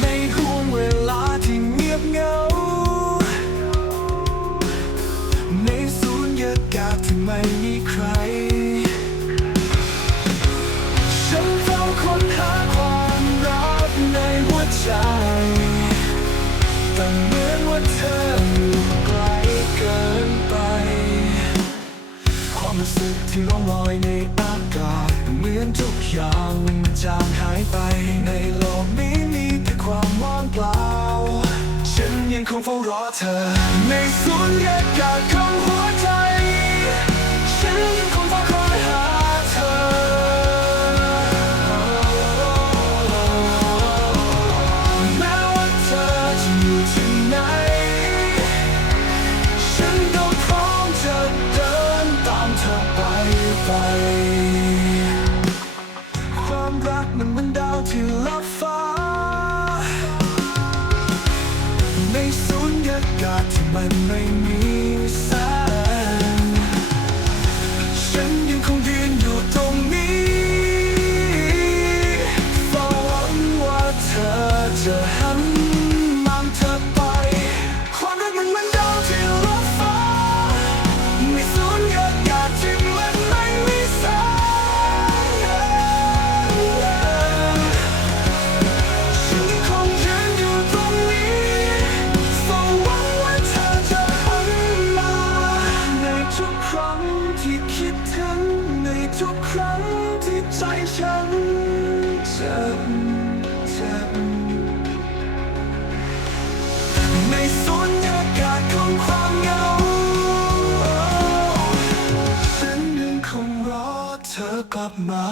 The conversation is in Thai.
ในห่วงเวลาที่เงียบเหงา ในสูญญากาศที่ไม่มีใคร ฉันเฝ้าค้นหาความรักในหัวใจ แต่เหมือนว่าเธออยู่ไกลเกินไป ความรู้สึกที่ร่องลอยในอากาศ เหมือนทุกอย่างมันจางหายไปในโลกนี้ ความว่างเปล่า ฉันยังคงเฝ้ารอเธอ ในศูนย์ญากาศของหัวใจ ฉันยังคงเฝ้าคอยหาเธอ แม้ว่าเธอจะอยู่ที่ไหน ฉันก็พร้อมจะเดินตามเธอไปไป ความรักมันเหมือนดาวที่ลับฟ้า กาศที่มันไม่มีแสง ใจฉันเจ็บเจ็บในสุญญากาศของความเหงาฉันยังคงรอเธอกลับมา